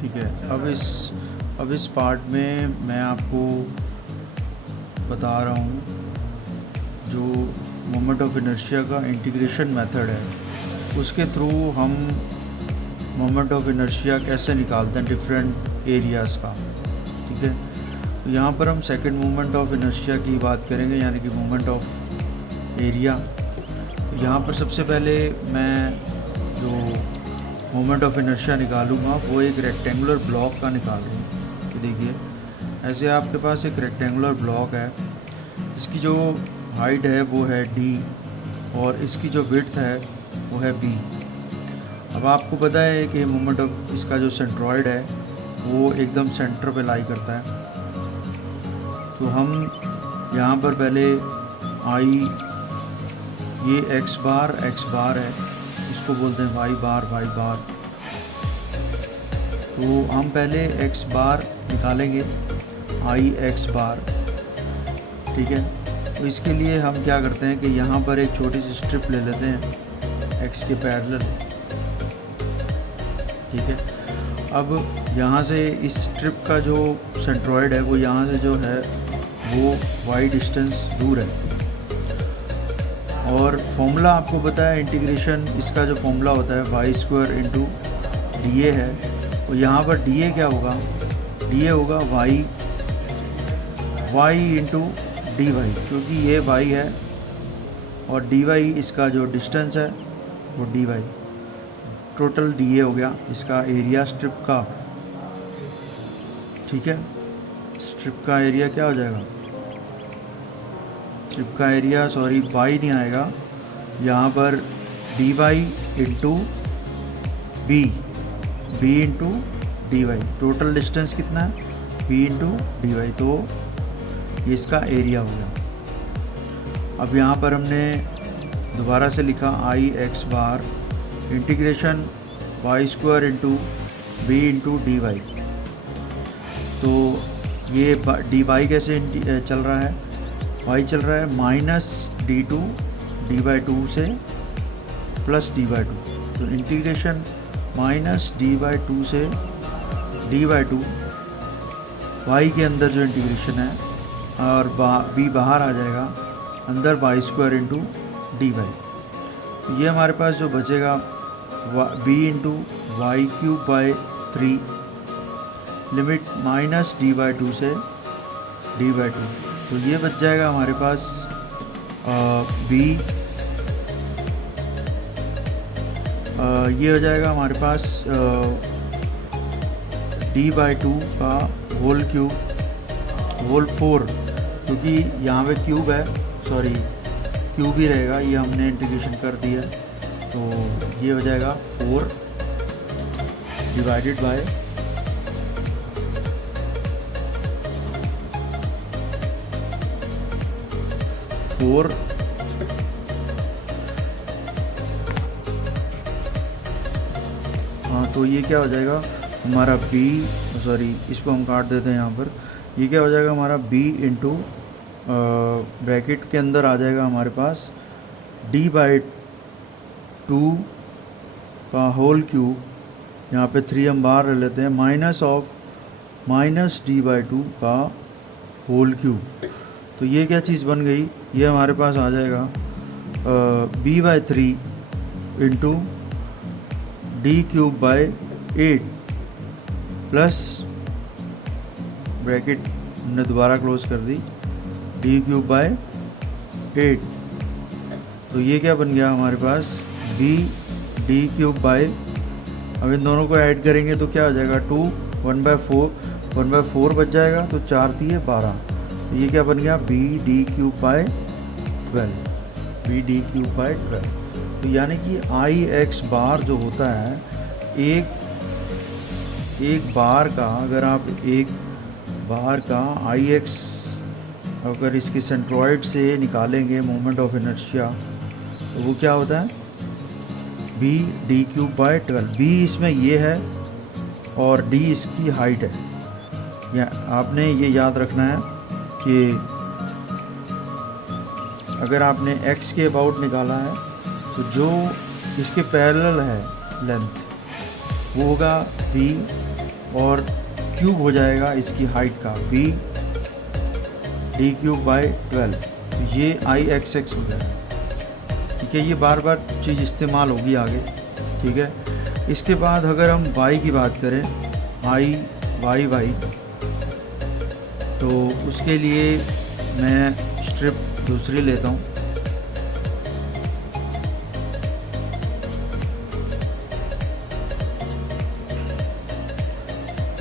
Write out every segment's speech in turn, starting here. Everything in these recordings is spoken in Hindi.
ठीक है। अब इस पार्ट में मैं आपको बता रहा हूँ जो मोमेंट ऑफ इनर्शिया का इंटीग्रेशन मेथड है, उसके थ्रू हम मोमेंट ऑफ इनर्शिया कैसे निकालते हैं डिफरेंट एरियाज़ का। ठीक है, तो यहाँ पर हम सेकंड मोमेंट ऑफ इनर्शिया की बात करेंगे, यानी कि मोमेंट ऑफ एरिया। तो यहाँ पर सबसे पहले मैं जो मोमेंट ऑफ इनर्शिया निकालूंगा वो एक रेक्टेंगुलर ब्लॉक का निकाल रहा हूँ। तो देखिए, ऐसे आपके पास एक रेक्टेंगुलर ब्लॉक है जिसकी जो हाइट है वो है d और इसकी जो विड्थ है वो है b। अब आपको पता है कि मोमेंट ऑफ इसका जो सेंट्रॉइड है वो एकदम सेंटर पे लाई करता है। तो हम यहाँ पर पहले आई, ये x बार है, इसको बोलते हैं y बार। तो हम पहले x बार निकालेंगे, आई x बार। ठीक है, तो इसके लिए हम क्या करते हैं कि यहाँ पर एक छोटी सी स्ट्रिप ले लेते हैं x के पैरेलल। ठीक है, अब यहाँ से इस स्ट्रिप का जो सेंट्रॉइड है वो यहाँ से जो है वो y डिस्टेंस दूर है। और फॉर्मूला आपको पता है इंटीग्रेशन, इसका जो फॉर्मूला होता है y² इंटू डी है। और यहाँ पर डी क्या होगा, डी होगा y इंटू डी वाई, क्योंकि ये y है और डी वाई इसका जो डिस्टेंस है वो डी वाई। टोटल डी हो गया इसका एरिया स्ट्रिप का। ठीक है, स्ट्रिप का एरिया क्या हो जाएगा, स्ट्रिप का एरिया सॉरी वाई नहीं आएगा, यहाँ पर d y into b into d y. Total distance कितना है, बी इंटू डी वाई, तो ये इसका एरिया हो गया। अब यहाँ पर हमने दोबारा से लिखा I x bar integration y² into b into d y. तो ये डी वाई कैसे चल रहा है, y चल रहा है माइनस d/2 से प्लस d/2। तो इंटीग्रेशन माइनस d/2 से d/2, y के अंदर जो इंटीग्रेशन है और b बाहर आ जाएगा, अंदर y² इंटू डी वाई। तो ये हमारे पास जो बचेगा b into y³ 3 limit minus d/2 से d/2। तो ये बच जाएगा हमारे पास ये हो जाएगा हमारे पास d/2 का होल 4, क्योंकि यहाँ पे क्यूब है, सॉरी क्यूब ही रहेगा, ये हमने इंटीग्रेशन कर दिया। तो ये हो जाएगा 4 डिवाइडेड बाय फोर। हाँ, तो ये क्या हो जाएगा हमारा b, सॉरी इसको हम काट देते हैं यहाँ पर। ये क्या हो जाएगा हमारा b इंटू ब्रैकेट के अंदर आ जाएगा हमारे पास d/2 का होल क्यूब, यहाँ पे 3 हम बाहर रह लेते हैं, माइनस d/2 का होल क्यूब। तो ये क्या चीज़ बन गई, ये हमारे पास आ जाएगा b/3 into d³ 8 plus bracket हमने दोबारा क्लोज कर दी d³ 8। तो ये क्या बन गया हमारे पास d³। अब इन दोनों को ऐड करेंगे तो क्या हो जाएगा 2 1/4 बच जाएगा, तो 4 × 3 = 12। तो ये क्या बन गया d³ 12। तो यानी कि आई एक्स बार जो होता है, एक बार का, अगर आप एक बार का आई एक्स अगर इसके सेंट्रॉइड से निकालेंगे मोमेंट ऑफ इनर्शिया, तो वो क्या होता है b d³/12। b इसमें ये है और d इसकी हाइट है। या आपने ये याद रखना है कि अगर आपने x के अबाउट निकाला है तो जो इसके पैरेलल है लेंथ वो होगा b और क्यूब हो जाएगा इसकी हाइट का बी डी क्यूब बाई 12, ये आई एक्स एक्स हो जाएगा। ठीक है, ये बार बार चीज़ इस्तेमाल होगी आगे। ठीक है, इसके बाद अगर हम y की बात करें, आई वाई वाई, तो उसके लिए मैं स्ट्रिप दूसरी लेता हूँ।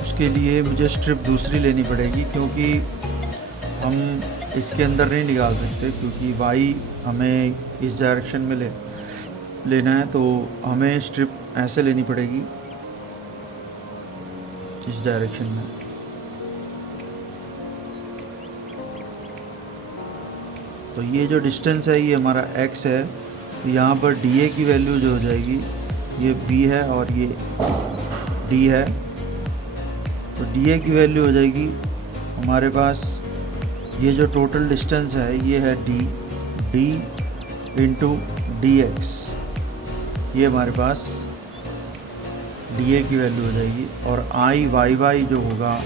उसके लिए मुझे स्ट्रिप दूसरी लेनी पड़ेगी, क्योंकि हम इसके अंदर नहीं निकाल सकते, क्योंकि y हमें इस डायरेक्शन में लेना है, तो हमें स्ट्रिप ऐसे लेनी पड़ेगी इस डायरेक्शन में। तो ये जो डिस्टेंस है ये हमारा x है, तो यहाँ पर dA की वैल्यू जो हो जाएगी, ये b है और ये d है, तो dA की वैल्यू हो जाएगी हमारे पास, ये जो टोटल डिस्टेंस है ये है d इंटू dx, ये हमारे पास dA की वैल्यू हो जाएगी। और आई वाई वाई जो होगा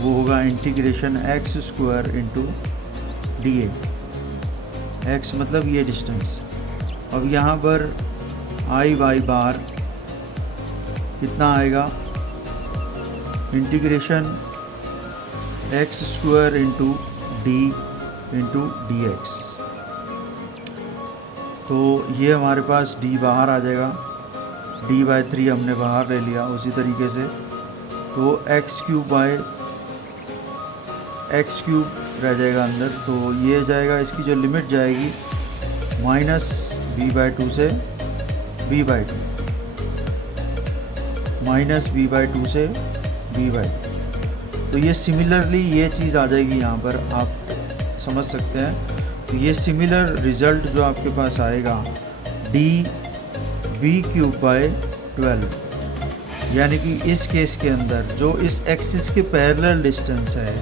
वो होगा integration x square into dA, x मतलब ये डिस्टेंस। अब यहाँ पर आई वाई बार कितना आएगा, integration x square into dx, तो ये हमारे पास d बाहर आ जाएगा, d/3 हमने बाहर ले लिया उसी तरीके से, तो x क्यूब रह जाएगा अंदर, तो ये जाएगा, इसकी जो लिमिट जाएगी -b/2 से b/2, -b/2 से b/2, तो ये सिमिलरली ये चीज़ आ जाएगी यहाँ पर, आप समझ सकते हैं। तो ये सिमिलर रिज़ल्ट जो आपके पास आएगा db³/12, यानी कि इस केस के अंदर जो इस एक्सिस के पैरेलल डिस्टेंस है,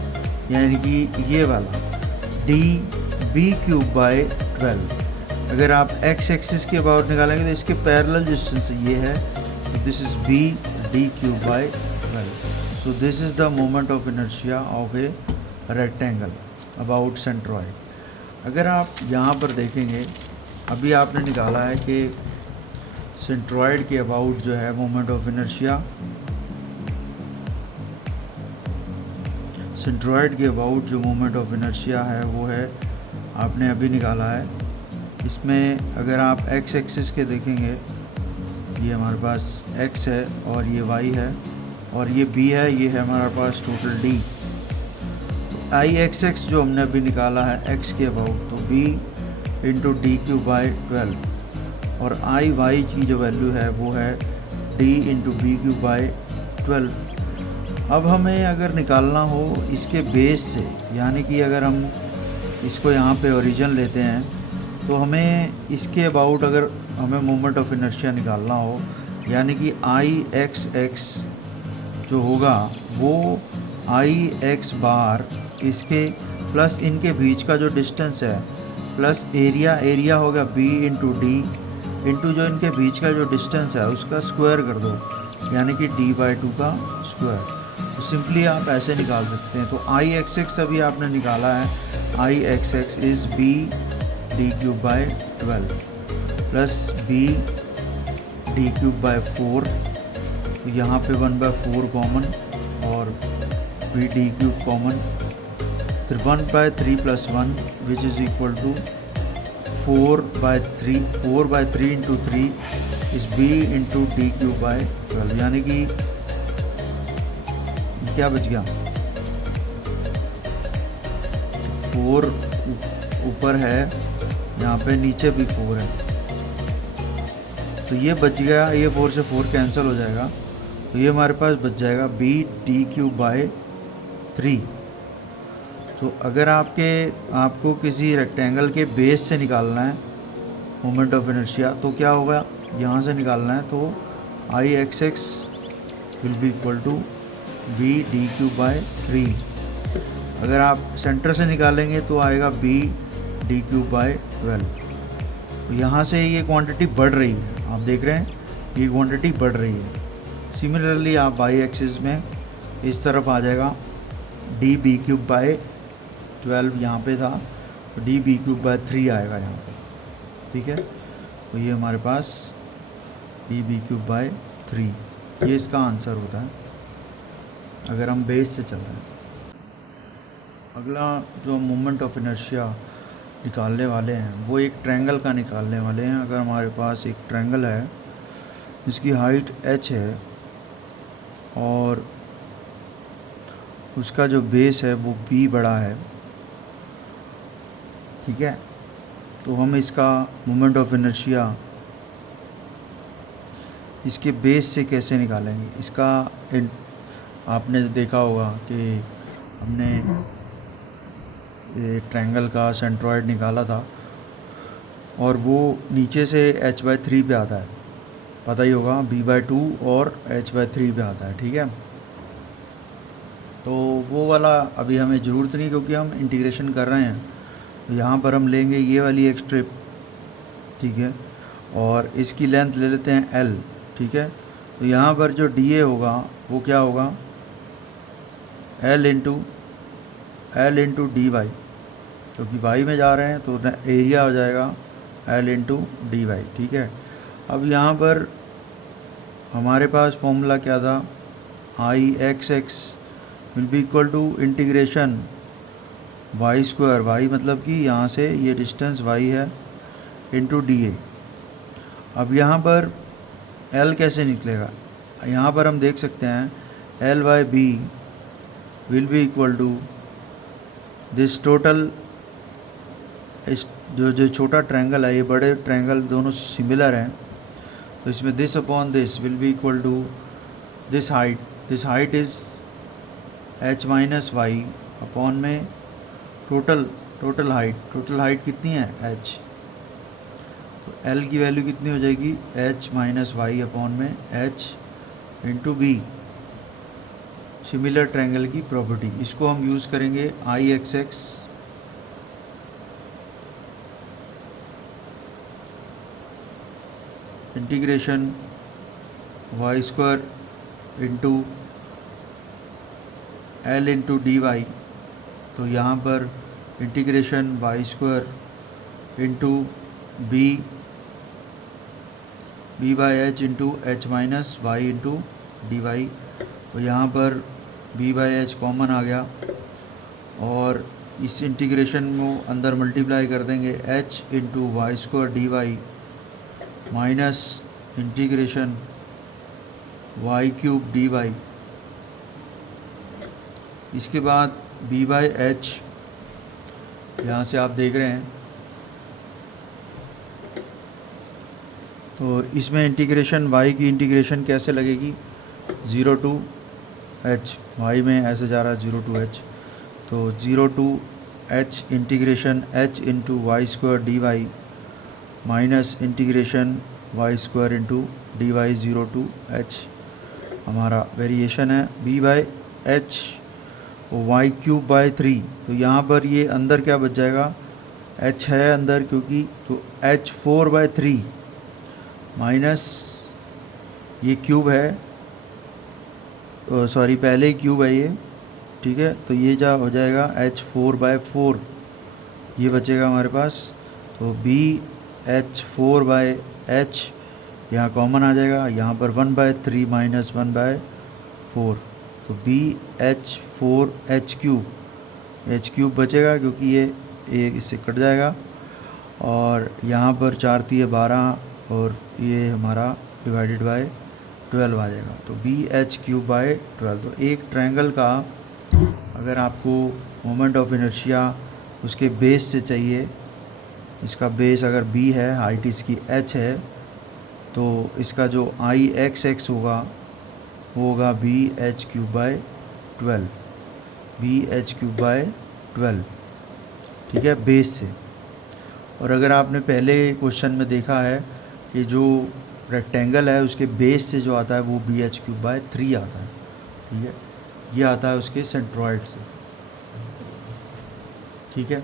यानी कि ये वाला db³/12, अगर आप x एक्सिस के अबाउट निकालेंगे तो इसके पैरेलल डिस्टेंस ये है, तो this is b d³/12। So this is the moment of inertia of a rectangle about centroid। अगर आप यहाँ पर देखेंगे, अभी आपने निकाला है कि सेंट्रॉयड के अबाउट जो है मोमेंट ऑफ इनर्शिया, सेंट्रॉयड के अबाउट जो मोमेंट ऑफ इनर्शिया है वो है आपने अभी निकाला है। इसमें अगर आप x एक्सिस के देखेंगे, ये हमारे पास x है और ये y है और ये b है, ये है हमारे पास टोटल d। आई एक्स एक्स जो हमने अभी निकाला है x के अबाउट, तो b इंटू d³/12, और आई वाई की जो वैल्यू है वो है d इंटू b³/12। अब हमें अगर निकालना हो इसके बेस से, यानी कि अगर हम इसको यहाँ पे ओरिजिन लेते हैं, तो हमें इसके अबाउट अगर हमें मोमेंट ऑफ इनर्शिया निकालना हो, यानी कि आई एक्स एक्स जो होगा वो आई एक्स बार इसके प्लस इनके बीच का जो डिस्टेंस है प्लस एरिया होगा b इंटू डी इंटू जो इनके बीच का जो डिस्टेंस है उसका स्क्वायर कर दो, यानी कि d/2 का स्क्वायर। तो सिंपली आप ऐसे निकाल सकते हैं। तो आई एक्स एक्स अभी आपने निकाला है, I x x is b d³/12 plus b d³/4, तो यहाँ पे 1/4 कॉमन और b d³ कॉमन, तो 1/3 plus 1 which is equal to 4/3, 4/3 into 3 is b into d³/12, यानी कि क्या बच गया, 4 ऊपर है, यहाँ पे नीचे भी 4 है, तो ये बच गया, ये 4 से 4 कैंसिल हो जाएगा, तो ये हमारे पास बच जाएगा b d³/3। तो अगर आपको किसी रेक्टेंगल के बेस से निकालना है मोमेंट ऑफ इनर्शिया, तो क्या होगा, यहाँ से निकालना है, तो I x x will be equal to b d³/3। अगर आप सेंटर से निकालेंगे तो आएगा b d³/12। तो यहाँ से ये क्वांटिटी बढ़ रही है, आप देख रहे हैं ये क्वांटिटी बढ़ रही है। सिमिलरली आप y एक्सिस में इस तरफ आ जाएगा डी बी क्यूब बाय 12 यहाँ पे था, तो डी बी क्यूब बाय 3 आएगा यहाँ पे, ठीक है। तो ये हमारे पास डी बी क्यूब बाय 3, ये इसका आंसर होता है अगर हम बेस से चल रहे हैं। अगला जो मोमेंट ऑफ इनर्शिया निकालने वाले हैं वो एक ट्रायंगल का निकालने वाले हैं। अगर हमारे पास एक ट्रायंगल है जिसकी हाइट h है और उसका जो बेस है वो b बड़ा है, ठीक है, तो हम इसका मोमेंट ऑफ इनर्शिया इसके बेस से कैसे निकालेंगे। इसका आपने देखा होगा कि हमने ये ट्रायंगल का सेंट्रॉयड निकाला था और वो नीचे से h/3 पे आता है, पता ही होगा, b/2 और h/3 पे आता है, ठीक है। तो वो वाला अभी हमें ज़रूरत नहीं क्योंकि हम इंटीग्रेशन कर रहे हैं। तो यहाँ पर हम लेंगे ये वाली एक स्ट्रिप, ठीक है, और इसकी लेंथ ले लेते हैं l, ठीक है। तो यहाँ पर जो dA होगा वो क्या होगा, l इंटू dy, क्योंकि y में जा रहे हैं तो एरिया हो जाएगा l इंटू dy, ठीक है। अब यहाँ पर हमारे पास फॉर्मूला क्या था, I(x(x) will be equal to integration y², y मतलब कि यहाँ से ये डिस्टेंस y है, इंटू dA। अब यहाँ पर l कैसे निकलेगा, यहाँ पर हम देख सकते हैं l/b will be equal to this total, जो छोटा ट्रायंगल है, ये बड़े ट्रायंगल दोनों सिमिलर हैं, तो इसमें this upon this will be equal to this height is h-y upon में टोटल हाइट कितनी है h, तो l की वैल्यू कितनी हो जाएगी h-y अपॉन में h into b, similar triangle की प्रॉपर्टी। इसको हम यूज़ करेंगे I(x(x) integration y² into l into dy, तो यहाँ पर integration y² into b/h into h-y into dy, तो यहाँ पर b/h कॉमन आ गया और इस इंटीग्रेशन को अंदर मल्टीप्लाई कर देंगे h into y² dy minus integration y³ dy। इसके बाद b/h यहाँ से आप देख रहे हैं, तो इसमें इंटीग्रेशन y की इंटीग्रेशन कैसे लगेगी, 0 टू h, y में ऐसे जा रहा है 0 टू h, तो 0 to h integration h into y² dy minus integration y² into dy 0 to h, हमारा वेरिएशन है b/h y³/3। तो यहाँ पर ये अंदर क्या बच जाएगा, h है अंदर क्योंकि, तो h4/3 माइनस ये क्यूब है, सॉरी पहले ही क्यूब है ये, ठीक है, तो ये जा हो जाएगा h4/4, ये बचेगा हमारे पास, तो h4/h यहाँ कॉमन आ जाएगा, यहाँ पर 1/3 माइनस 1/4, तो h3 बचेगा क्योंकि ये एक इससे कट जाएगा, और यहाँ पर 4×3 12 और ये हमारा डिवाइडेड बाय 12 आ जाएगा, तो h3/12। तो एक ट्रायंगल का अगर आपको मोमेंट ऑफ इनर्शिया उसके बेस से चाहिए, इसका बेस अगर b है, हाइट इसकी h है, तो इसका जो I(x(x) होगा वो होगा bh3/12, ठीक है, बेस से। और अगर आपने पहले क्वेश्चन में देखा है कि जो रेक्टेंगल है उसके बेस से जो आता है वो bh3/3 आता है, ठीक है, ये आता है उसके सेंट्रॉयड से, ठीक है।